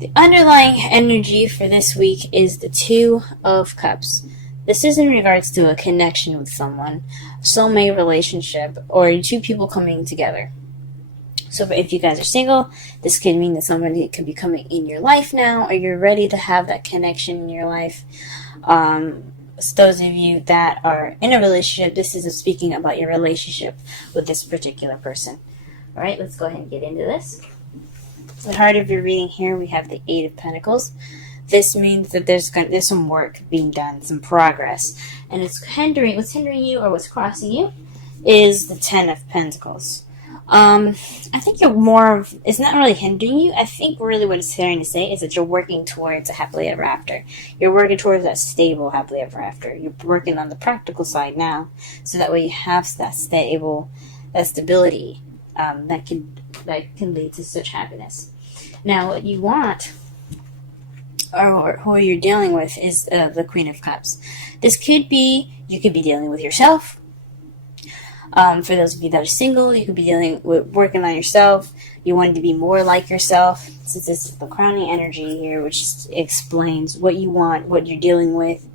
The underlying energy for this week is the Two of Cups. This is in regards to a connection with someone, soulmate relationship, or two people coming together. So if you guys are single, this could mean that somebody could be coming in your life now, or you're ready to have that connection in your life. So those of you that are in a relationship, this is speaking about your relationship with this particular person. All right, let's go ahead and get into this. The heart of your reading here, we have the Eight of Pentacles. This means that there's some work being done, some progress. And what's hindering you or what's crossing you is the Ten of Pentacles. I think you're it's not really hindering you. I think really what it's trying to say is that you're working towards a happily ever after. You're working towards that stable happily ever after. You're working on the practical side now, so that way you have that stability that can lead to such happiness. Now, what you want, or who you're dealing with, is the Queen of Cups. This could be, you could be dealing with yourself. For those of you that are single, you could be working on yourself. You want to be more like yourself. Since this is the crowning energy here, which explains what you want, what you're dealing with,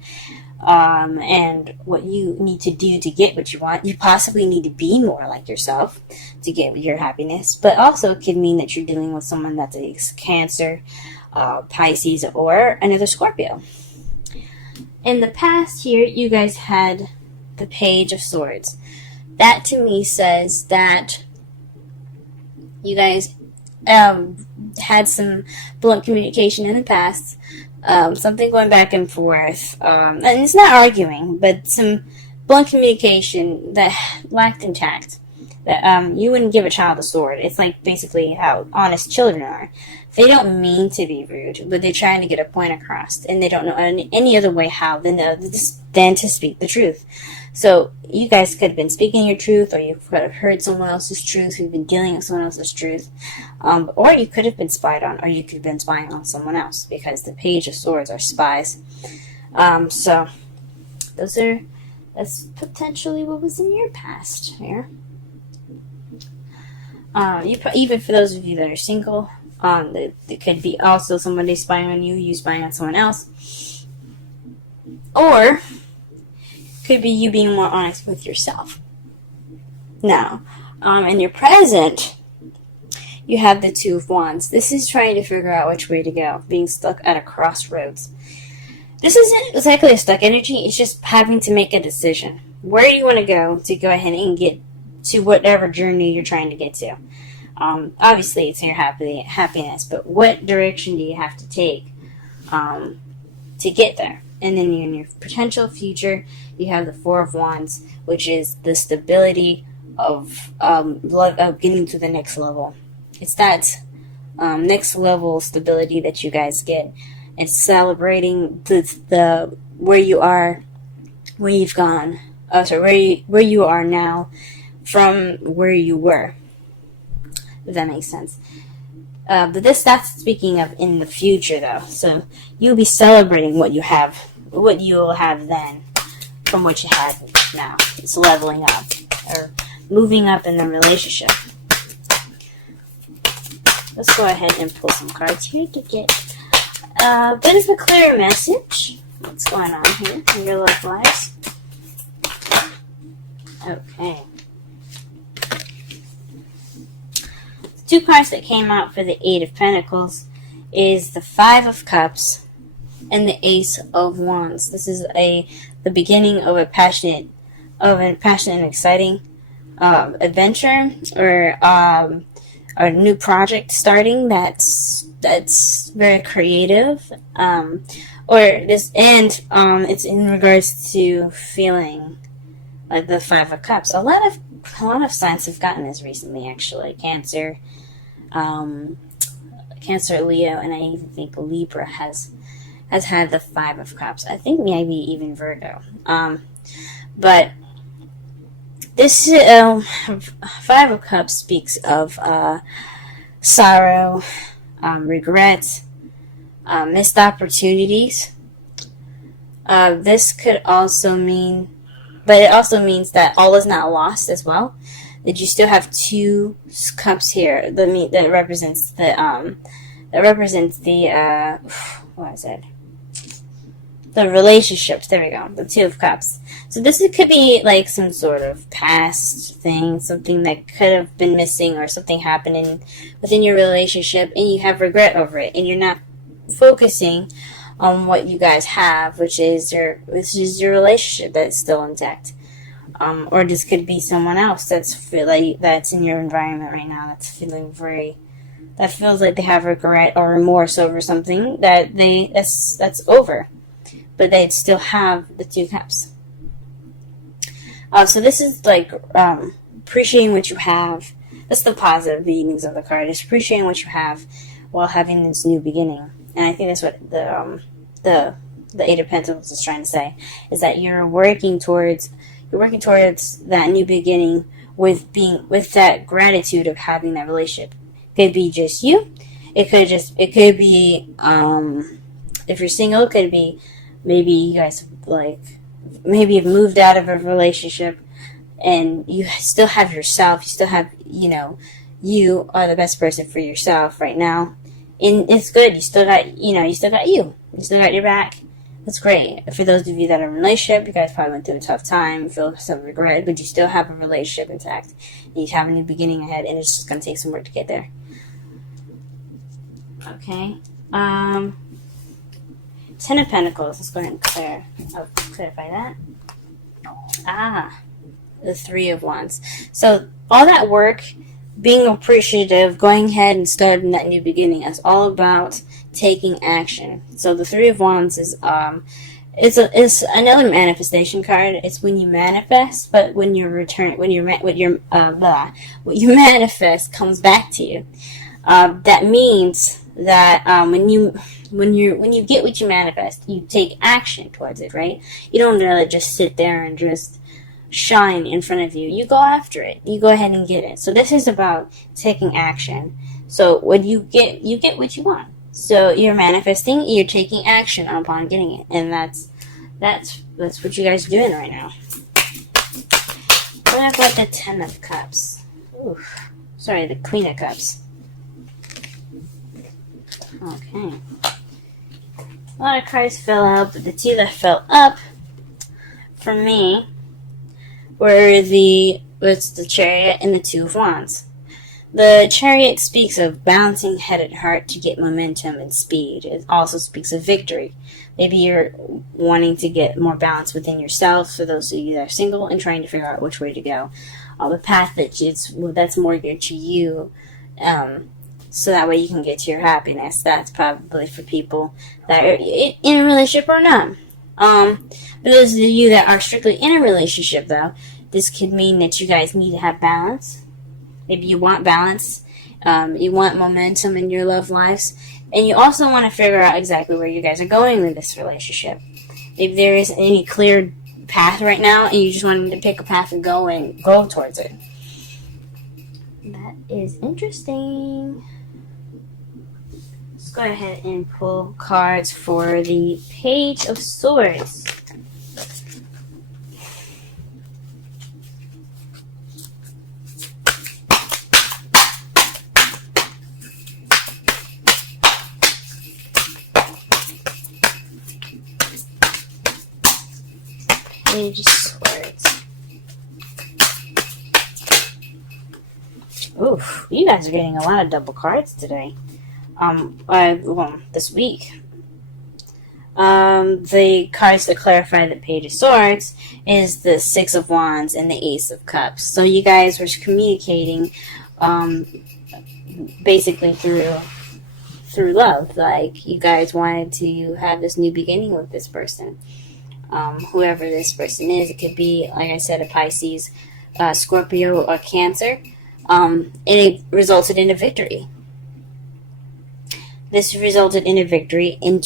and what you need to do to get what you want. You possibly need to be more like yourself to get your happiness. But also it could mean that you're dealing with someone that's a Cancer, Pisces, or another Scorpio. In the past here, you guys had the Page of Swords. That to me says that you guys had some blunt communication in the past, something going back and forth, and it's not arguing, but some blunt communication that lacked in tact. That you wouldn't give a child a sword. It's like basically how honest children are. They don't mean to be rude, but they're trying to get a point across, and they don't know any other way how than to speak the truth. So you guys could have been speaking your truth, or you could have heard someone else's truth, you've been dealing with someone else's truth, or you could have been spied on, or you could have been spying on someone else, because the Page of Swords are spies. So that's potentially what was in your past here. Even for those of you that are single, it could be also somebody spying on you, you spying on someone else, or could be you being more honest with yourself. Now, in your present, you have the Two of Wands. This is trying to figure out which way to go, being stuck at a crossroads. This isn't exactly a stuck energy, it's just having to make a decision. Where do you want to go ahead and get to whatever journey you're trying to get to? Obviously, it's your happiness, but what direction do you have to take to get there? And then in your potential future, you have the Four of Wands, which is the stability of getting to the next level. It's that next level stability that you guys get. It's celebrating the where you are, where you've gone. Where you are now from where you were. If that makes sense. But that's speaking of in the future, though. So you'll be celebrating what you'll have then from what you have now. It's leveling up or moving up in the relationship. Let's go ahead and pull some cards here to get a bit of a clearer message. What's going on here in your love lives? Okay. Two cards that came out for the Eight of Pentacles is the Five of Cups and the Ace of Wands. This is the beginning of a passionate and exciting adventure or a new project starting that's very creative. It's in regards to feeling like the Five of Cups. A lot of signs have gotten this recently, actually. Cancer, Leo, and I even think Libra has had the Five of Cups. I think maybe even Virgo. But this Five of Cups speaks of sorrow, regret, missed opportunities. This could also mean, but it also means that all is not lost as well. That you still have two cups here that represents the that represents the, what I said? The relationships. There we go. The Two of Cups. So this could be like some sort of past thing, something that could have been missing, or something happening within your relationship, and you have regret over it, and you're not focusing on what you guys have, which is your relationship that's still intact. Or this could be someone else that's in your environment right now that feels like they have regret or remorse over something that's over, but they still have the Two Cups. So this is like appreciating what you have. That's the positive meanings of the card. Is appreciating what you have while having this new beginning. And I think that's what the Eight of Pentacles is trying to say, is that you're working towards that new beginning with that gratitude of having that relationship. It could be just you. It could be if you're single, it could be maybe you guys maybe you've moved out of a relationship and you still have yourself. You still have, you are the best person for yourself right now. And it's good. You still got you. You still got your back. That's great. For those of you that are in a relationship, you guys probably went through a tough time, feel some regret, but you still have a relationship intact. You have a new beginning ahead, and it's just going to take some work to get there. Okay. Ten of Pentacles. Let's go ahead and clarify that. The Three of Wands. So all that work, being appreciative, going ahead and starting that new beginning, is all about taking action. So the Three of Wands is it's another manifestation card. It's when you manifest, but what you manifest comes back to you. That means that when you get what you manifest, you take action towards it, right? You don't really just sit there and just shine in front of you. You go after it. You go ahead and get it. So this is about taking action. So when you get what you want. So you're manifesting, you're taking action upon getting it. And that's what you guys are doing right now. What about the Ten of Cups? Oof. Sorry, the Queen of Cups. Okay. A lot of cards fell out, but the two that fell up for me were the Chariot and the Two of Wands. The Chariot speaks of balancing head and heart to get momentum and speed. It also speaks of victory. Maybe you're wanting to get more balance within yourself, for those of you that are single, and trying to figure out which way to go. The path that's more geared to you, so that way you can get to your happiness. That's probably for people that are in a relationship or not. For those of you that are strictly in a relationship, though, this could mean that you guys need to have balance. Maybe you want balance. You want momentum in your love lives. And you also want to figure out exactly where you guys are going with this relationship. If there isn't any clear path right now, and you just want to pick a path and go towards it. That is interesting. Let's go ahead and pull cards for the Page of Swords. Page of Swords. Oof, you guys are getting a lot of double cards today. This week. The cards that clarify the Page of Swords is the Six of Wands and the Ace of Cups. So you guys were communicating, basically through love. Like, you guys wanted to have this new beginning with this person. Whoever this person is, it could be, like I said, a Pisces, Scorpio, or Cancer. And it resulted in a victory. This resulted in a victory in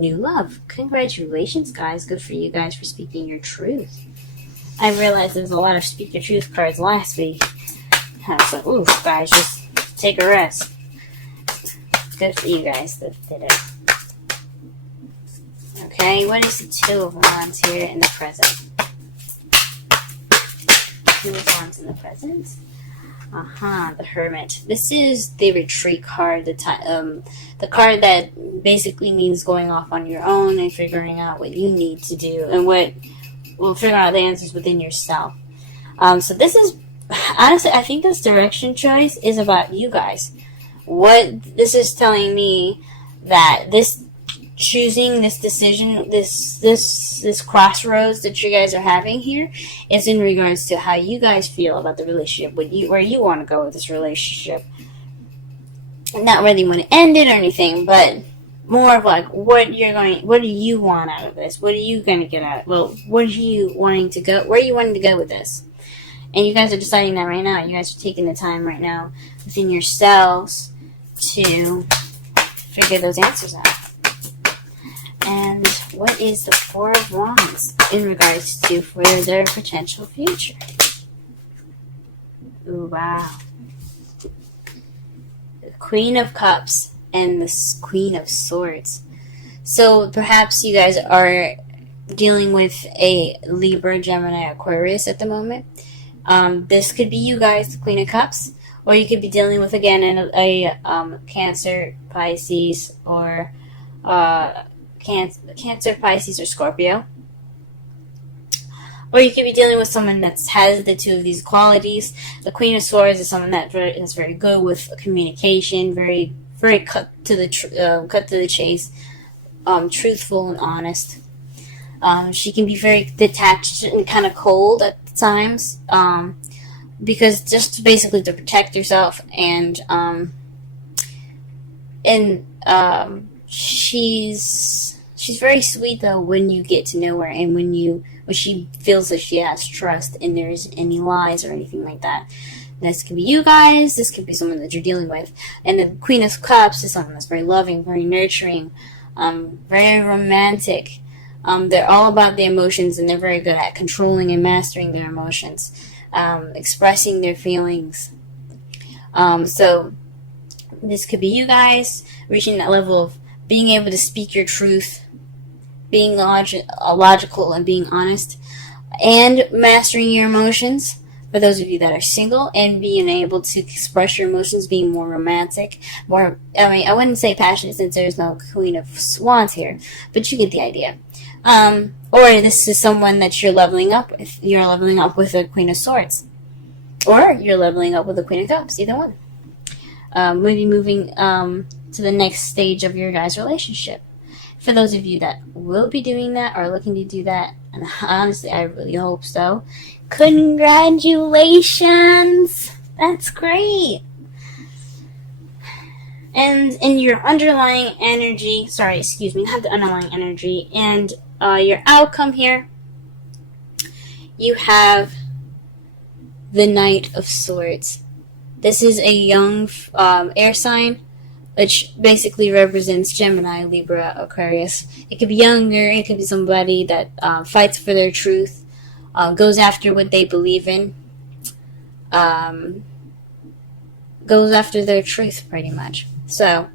new love. Congratulations, guys. Good for you guys for speaking your truth. I realized there was a lot of speak your truth cards last week. So, oof, guys, just take a rest. Good for you guys that did it. Okay, what is the Two of Wands here in the present? Two of Wands in the present. The Hermit. This is the retreat card, the card that basically means going off on your own and figuring out what you need to do and what will figure out the answers within yourself. So this is, honestly, I think this direction choice is about you guys. What this is telling me that this choosing, this decision, this crossroads that you guys are having here is in regards to how you guys feel about the relationship, where you want to go with this relationship. Not whether you want to end it or anything, but more of like what do you want out of this? What are you going to get out? Well, where are you wanting to go with this? And you guys are deciding that right now. You guys are taking the time right now within yourselves to figure those answers out. And what is the Four of Wands in regards to for their potential future? Ooh, wow. The Queen of Cups and the Queen of Swords. So perhaps you guys are dealing with a Libra, Gemini, Aquarius at the moment. This could be you guys, the Queen of Cups, or you could be dealing with, again, a Cancer, Pisces, or Cancer, Pisces, or Scorpio. Or you could be dealing with someone that has the two of these qualities. The Queen of Swords is someone that is very good with communication, very cut to the chase, truthful and honest. She can be very detached and kind of cold at times, because just basically to protect herself, and she's very sweet though when you get to know her, and when she feels that she has trust and there isn't any lies or anything like that. This could be you guys, this could be someone that you're dealing with. And the Queen of Cups is someone that's very loving, very nurturing, very romantic. They're all about the emotions, and they're very good at controlling and mastering their emotions, expressing their feelings. So this could be you guys reaching that level of being able to speak your truth, being logical and being honest, and mastering your emotions. For those of you that are single, and being able to express your emotions, being more romantic, I wouldn't say passionate since there's no Queen of Wands here, but you get the idea. Or this is someone that you're leveling up with. You're leveling up with a Queen of Swords. Or you're leveling up with a Queen of Cups, either one. Maybe moving to the next stage of your guys' relationship. For those of you that will be doing that or looking to do that, and honestly, I really hope so, congratulations! That's great! And in your underlying energy, not the underlying energy, and your outcome here, you have the Knight of Swords. This is a young air sign, which basically represents Gemini, Libra, Aquarius. It could be younger, it could be somebody that fights for their truth, goes after what they believe in, goes after their truth, pretty much. So,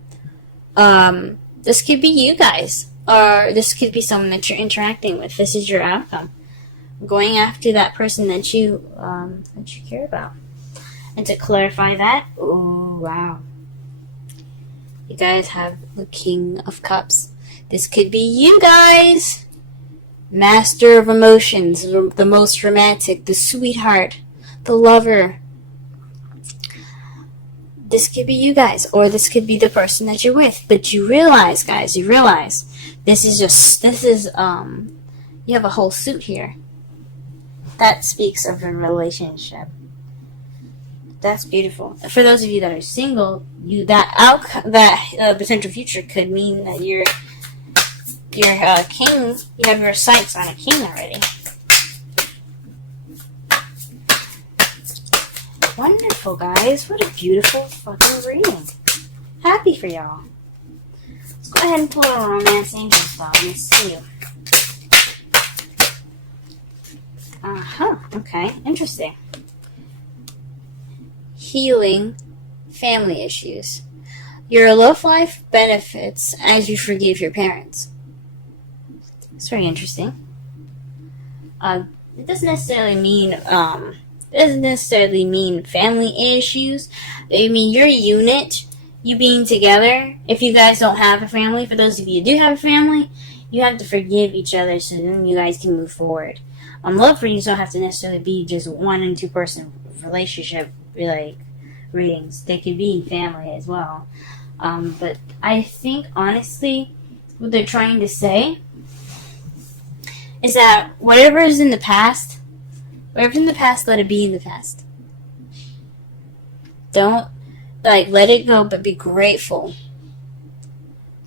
this could be you guys, or this could be someone that you're interacting with. This is your outcome. Going after that person that you care about. And to clarify that, oh wow. You guys have the King of Cups. This could be you guys. Master of emotions, the most romantic, the sweetheart, the lover. This could be you guys, or this could be the person that you're with. But you realize, guys, you have a whole suit here. That speaks of a relationship. That's beautiful. For those of you that are single, that potential future could mean that you're king. You have your sights on a king already. Wonderful, guys. What a beautiful fucking reading. Happy for y'all. Let's go ahead and pull a romance angel style. Let's see. Okay. Interesting. Healing family issues. Your love life benefits as you forgive your parents. It's very interesting. It doesn't necessarily mean doesn't necessarily mean family issues. I mean, your unit, you being together, if you guys don't have a family, for those of you who do have a family, you have to forgive each other so then you guys can move forward. Love readings don't have to necessarily be just 1 and 2 person relationship, like, readings. They could be family as well. But I think, honestly, what they're trying to say is that whatever is in the past, let it be in the past. Don't, let it go, but be grateful.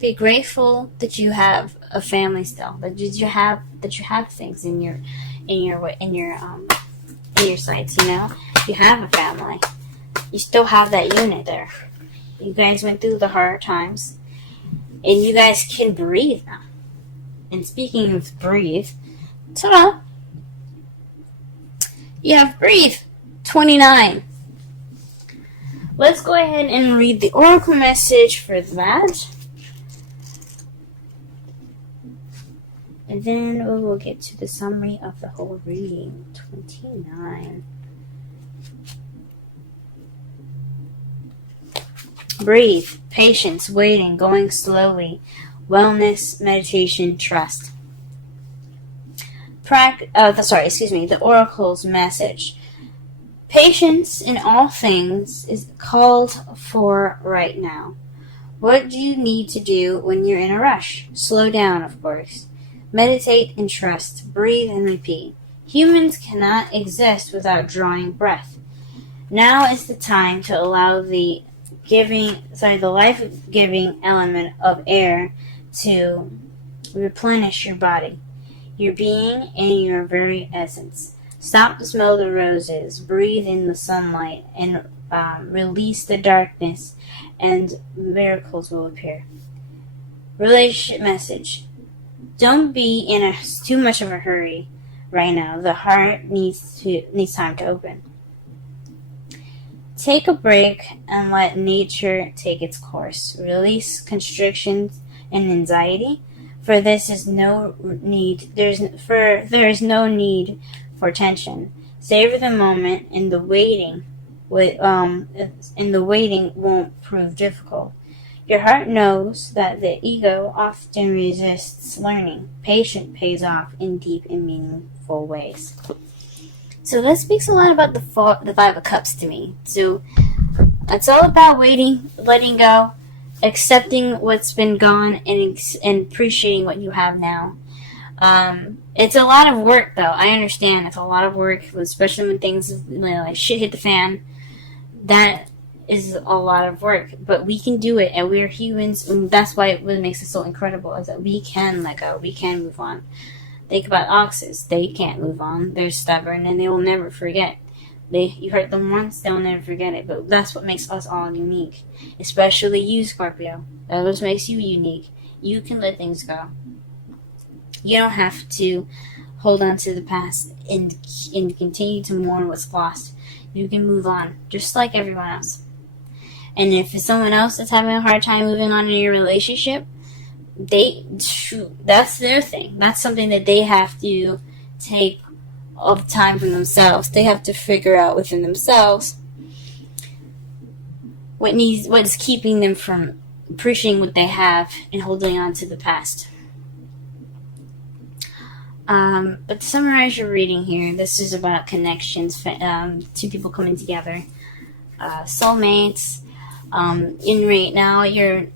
Be grateful that you have a family still, that you have things in your sights. You have a family. You still have that unit there. You guys went through the hard times, and you guys can breathe now. And speaking of breathe, ta-da! You have breathe 29. Let's go ahead and read the oracle message for that. And then we will get to the summary of the whole reading. 29. Breathe, patience, waiting, going slowly, wellness, meditation, trust. The oracle's message. Patience in all things is called for right now. What do you need to do when you're in a rush? Slow down, of course. Meditate and trust. Breathe and repeat. Humans cannot exist without drawing breath. Now is the time to allow the life-giving element of air to replenish your body, your being, and your very essence. Stop to smell the roses, breathe in the sunlight, and release the darkness, and miracles will appear. Relationship message. Don't be in too much of a hurry right now. The heart needs time to open. Take a break and let nature take its course. Release constrictions and anxiety, for there is no need for tension. Savor the moment, and the waiting won't prove difficult. Your heart knows that the ego often resists learning. Patience pays off in deep and meaningful ways. So that speaks a lot about the 5 of Cups to me. So it's all about waiting, letting go, accepting what's been gone, and appreciating what you have now. It's a lot of work, though. I understand it's a lot of work, especially when things like shit hit the fan. That is a lot of work, but we can do it, and we're humans, and that's why what makes it so incredible is that we can let go, we can move on. Think about oxes. They can't move on. They're stubborn, and they will never forget. You hurt them once, they'll never forget it. But that's what makes us all unique. Especially you, Scorpio. That what makes you unique. You can let things go. You don't have to hold on to the past and continue to mourn what's lost. You can move on, just like everyone else. And if it's someone else that's having a hard time moving on in your relationship, that's their thing. That's something that they have to take of time from themselves. They have to figure out within themselves what is keeping them from appreciating what they have and holding on to the past. But to summarize your reading here, this is about connections, 2 people coming together, soulmates. In right now, you're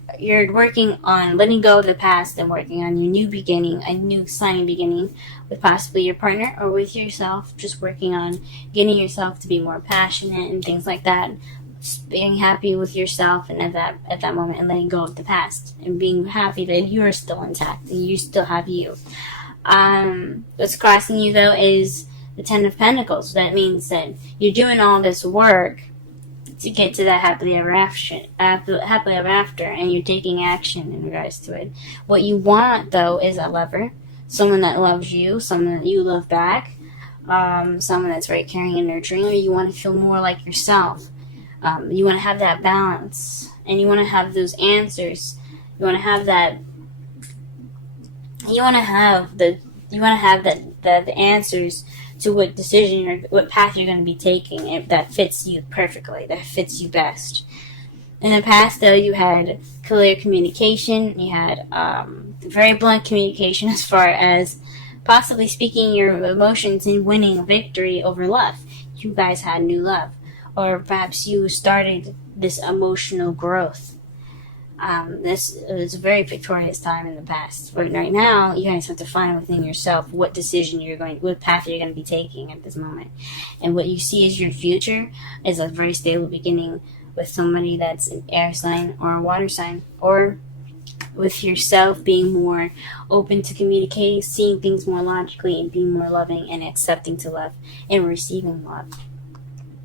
working on letting go of the past and working on your new beginning, a new exciting beginning with possibly your partner or with yourself. Just working on getting yourself to be more passionate and things like that. Being happy with yourself and at that moment, and letting go of the past and being happy that you are still intact and you still have you. What's crossing you though is the 10 of Pentacles. That means that you're doing all this work to get to that happily ever after, and you're taking action in regards to it. What you want though is a lover, someone that loves you, someone that you love back, someone that's very caring and nurturing, or you want to feel more like yourself. You want to have that balance, and you want to have those answers. You want to have that. You want to have the answers to what decision or what path you're going to be taking that fits you perfectly, that fits you best. In the past, though, you had clear communication, you had very blunt communication as far as possibly speaking your emotions and winning a victory over love. You guys had new love. Or perhaps you started this emotional growth. This was a very victorious time in the past. But right now, you guys have to find within yourself what path you're going to be taking at this moment. And what you see as your future is a very stable beginning with somebody that's an air sign or a water sign, or with yourself being more open to communicate, seeing things more logically, and being more loving and accepting to love and receiving love.